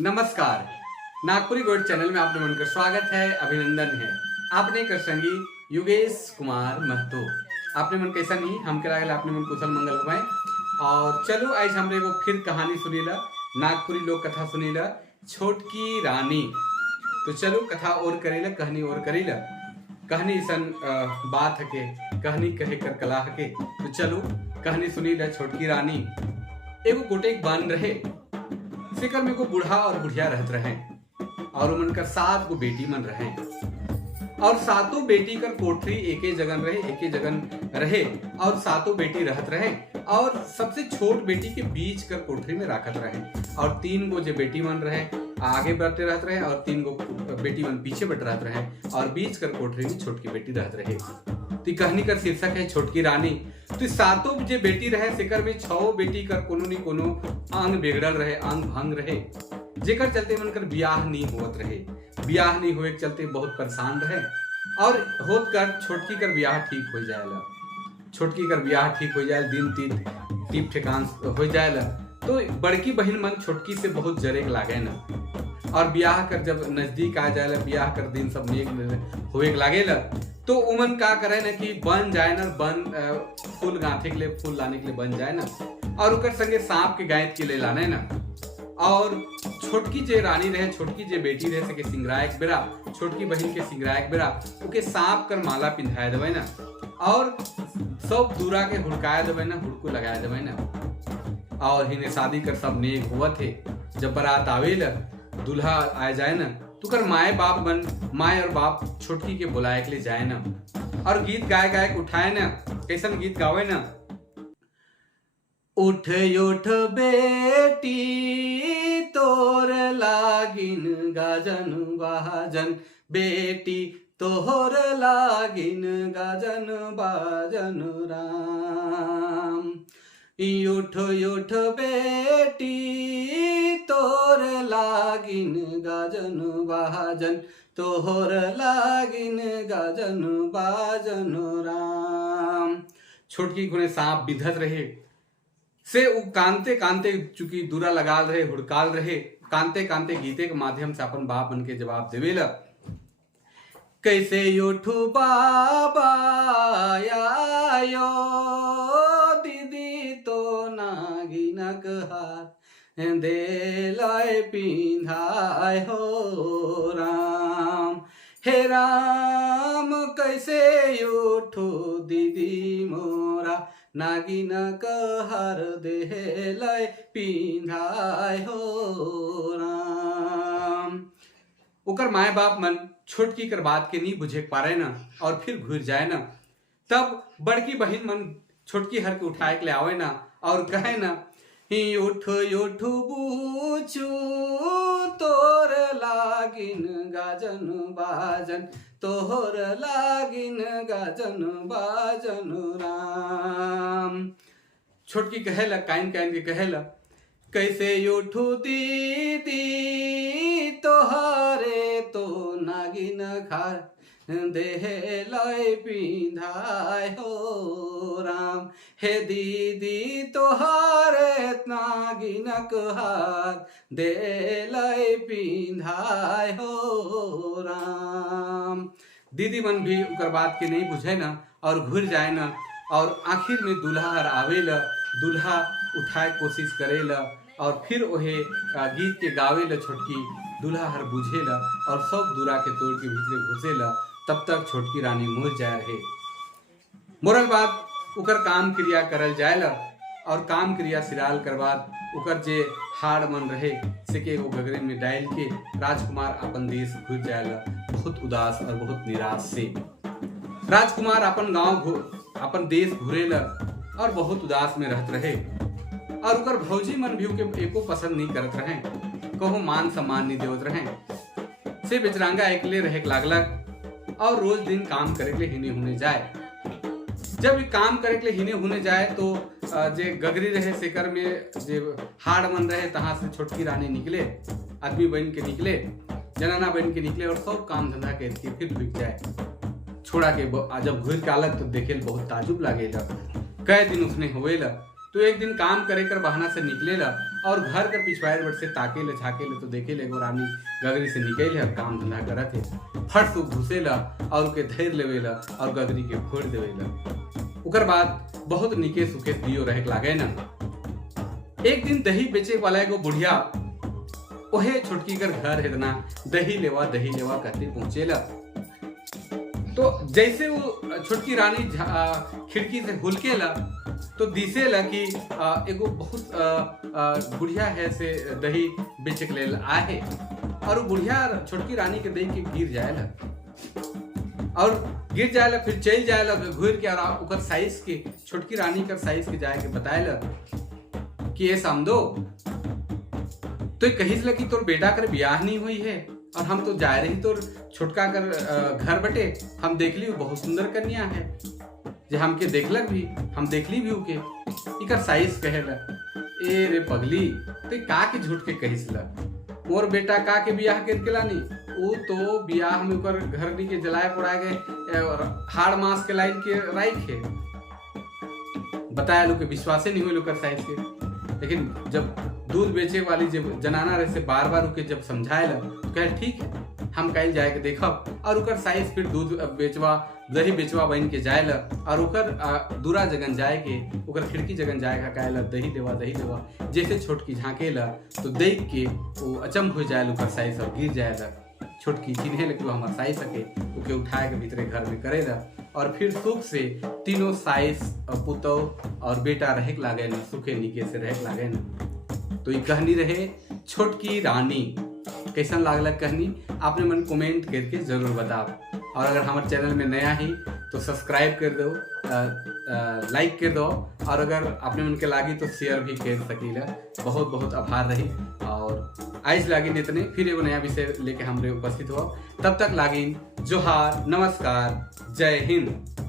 नमस्कार। Nagpuri gold channel में आपने मनकर स्वागत है, अभिनंदन है। आपने कर संगी योगेश कुमार महतो। आपने मन कैसा नहीं हम करा गया, आपने मन कुशल मंगल हुए। और चलो आज हमरे वो फिर कहानी सुनीला, नागपुरी लोक कथा सुनीला, छोटकी रानी। तो चलो कथा और करेला, कहानी और करेला। कहानी सन बात हके, कहानी कहे कर कला हके। तो चलो कहानी सुनीला, छोटकी रानी। एगो गोटेक बन रहे, सिकर में को बूढ़ा और बुढ़िया रहत रहे, और उमन का 7 गो बेटी मन रहे, और 7 बेटी कर कोठरी एके जगन रहे, और 7 बेटी रहत रहे, और सबसे छोट बेटी के बीच कर कोठरी में राखत रहे, और 3 गो जो बेटी मन रहे आगे बढ़ते रहत रहे, और 3 गो बेटी मन पीछे बढ़ रहत रहे, और बीच कर कोठरी में छोटकी बेटी रहत रहे। तो कहानी का शीर्षक है छोटकी रानी। तो 7 जो बेटी रहे, सिकर में 6 बेटी कर कोनो न कोनो अंग बिगड़ल रहे, अंग भंग रहे, जेकर चलते मन कर ब्याह नहीं होत रहे। ब्याह नहीं होए के चलते बहुत परेशान रहे, और होत कर छोटकी कर ब्याह ठीक हो जाएला। छोटकी कर ब्याह ठीक हो जाए, दिन टीप ठिकान हो जाएला। तो बड़की बहन मन छोटकी से बहुत जरेक लागे ना, और ब्याह कर जब नजदीक आ जाएला, ब्याह कर दिन सब नेक होए लागेला, तो उमन का करे ना कि बन जाए ना, फूल गांथे के लिए, फूल लाने के लिए बन जाए ना, और उकर संगे सांप के गायत के लिए लाने ना। और छोटकी जे रानी रहे, छोटकी जे बेटी रहे, सके सिंगरायक बेरा, छोटकी बहन के सिंगरायक बेरा ओके सांप कर माला पिंधाए देवे ना, और सब दूरा के हुड़काए देवे ना, हुड़को लगाए देवे ना, और हिने शादी कर सब नेक हुआ थे। जब बारात आवेला, दूल्हा आ जाए ना, तो कर माए और बाप छोटकी के बुलाए के लिए जाए ना, और गीत गाए के उठाए ना। कैसन गीत गावे ना, उठ उठ बेटी तोर लागिन गाजन बाजन, बेटी तोहर लागिन गाजन बाजन राम। उठ उठ बेटी तोर लागिन गाजन बाजन, तोहर लागिन गाजन बाजन राम। छोटकी गुने सांप बिधत रहे से उ कांते कांते, चूंकि दूरा लगाल रहे, हुड़काल रहे, कांते कांते गीते के माध्यम से अपन बाप मन के जवाब देवेला। कैसे उठू बाबा आयो, दीदी तो नागिनक हाथ दे लाए पिंधाए हो राम। हे राम कैसे उठो दीदी मोरा, नागिनक हार दे लाए पिंधाए हो राम। ओकर माए बाप मन छोटकी कर बात के नहीं बुझे पा रहे ना, और फिर घुर जाए ना। तब बड़की बहन मन छोटकी हर के उठाए के ले आवे ना, और कहे ना, ही उठ उठ बूचू तोर लागिन गाजन बाजन, तोहर लागिन गाजन बाजन राम। छोटकी कहेला, काइन काइन के कहेला, कैसे उठू दीदी तोहरे तो नागिन खार देह लय पिंधाए हो राम। हे दीदी तोहरे नागिनक हाथ दे लय पिंधाए हो राम। दीदी मन भी उकर बात के नहीं बुझे ना, और घुर जाए ना, और आखिर में दूल्हा हर आवेला, दूल्हा उठाए कोशिश करेला, और फिर ओहे गीत के गावेला छोटकी, दूल्हा हर बुझेला, और सब दूरा के तोड़ के भीतरे घुसेला। तब तक छोटकी रानी मुर जाए रहे। मोरल बात उकर काम क्रिया करल जाएला, और काम क्रिया सिराल कर बाद उकर जे हाड़ मन रहे सेके वो गगरे में डाल के राजकुमार अपन देश घुर जाएला, बहुत उदास और बहुत निराश से। राजकुमार अपन गांव अपन देश घुरेला, और बहुत उदास में रहत रहे, और उकर भौजी मन भी उके एको पसंद नहीं करत रहे, कहो मान सम्मान नहीं देवत रहे। से बेचरांगा एकले रहे लागलक, और रोज दिन काम करे के लिए हिने होने जाए। जब काम करे के लिए हिने होने जाए, तो जे गगरी रहे सेकर में जे हाड़ मन रहे, तहां से छोटकी रानी निकले, आदमी बन के निकले, जनाना बन के निकले, और सब काम धंधा करके फिर रुक जाए छोड़ा के। जब घुर के आलत तो देखे बहुत ताजुब लागेला, कई दिन उसने होवेला, तो एक दिन काम करे कर बहाना से निकलेला और घर के पिछवाड़ बट से ताके ले झाके ले तो देखे ले एगो रानी गगरी से निकले और काम धंधा करत है। फट से घुसेला और उके धैर लेवेला और गगरी के फोड़ देवेला। उकर बाद बहुत निके सुखे दियो रहे लागे ना। एक दिन दही बेचे वाला एगो बुढ़िया ओहे छोटकी कर घर है ना दही लेवा कहते पहुंचेला। तो जैसे वो छोटकी रानी खिड़की से हुलकेला तो दिसेला कि एगो बहुत बुढ़िया है से दही बेचे के लेल आहे और वो बुढ़िया छोटकी रानी के देख के गिर जाएला फिर चल जाएला घूर के और ओकर साइज के छोटकी रानी कर साइज के जाए के बताएला कि ये समझो तो कहिस ला कि तोर बेटा कर ब्याह नहीं हुई है और हम तो जा रही तोर छोटका कर घर बटे हम देख ली बहुत सुंदर कन्या है जे हमके देखलक भी हम देखली भी उके इकर साइज कहेला। ए रे पगली तो का के झूठ के कहिस ला मोर बेटा का के ब्याह करके लानी वो तो ब्याह में ऊपर घर के जलाए पड़ा गए हाड़ मास के लाइन के राइख है बताया लोग के विश्वास नहीं हुए लोग साइज के। लेकिन जब दूध बेचे वाली जब जनाना रहे से बार बार उके जब समझाएला तो कहे ठीक है हम कल जाए के देखब और उकर साइज फिर दूध बेचवा दही बेचवा बन के जाएला और उकर दूरा जगन जाए के उकर खिड़की जगन जाए का कहला दही देवा जैसे छोटकी झांकेला तो देख के वो अचंभ हो जाए उकर साइज और गिर जाएला। छोटकी चिन्हे लगे वो हमार साइज सके उके उठाए के भीतरे घर में करेला और फिर सुख से तीनों साइज पुतौ और बेटा रहे लागे न सुखे निके से रहे लागे न। तो ये कहानी रहे छोटकी रानी। कैसन लागल कहानी आपने मन कमेंट करके जरूर बताओ और अगर हमारे चैनल में नया ही तो सब्सक्राइब कर दो लाइक कर दो और अगर आपने मन के लागी तो शेयर भी कर सकीला। बहुत बहुत आभार रही और आइज लागिन इतने फिर एगो नया विषय लेके हमरे उपस्थित हो तब तक लागिन जोहार नमस्कार जय हिंद।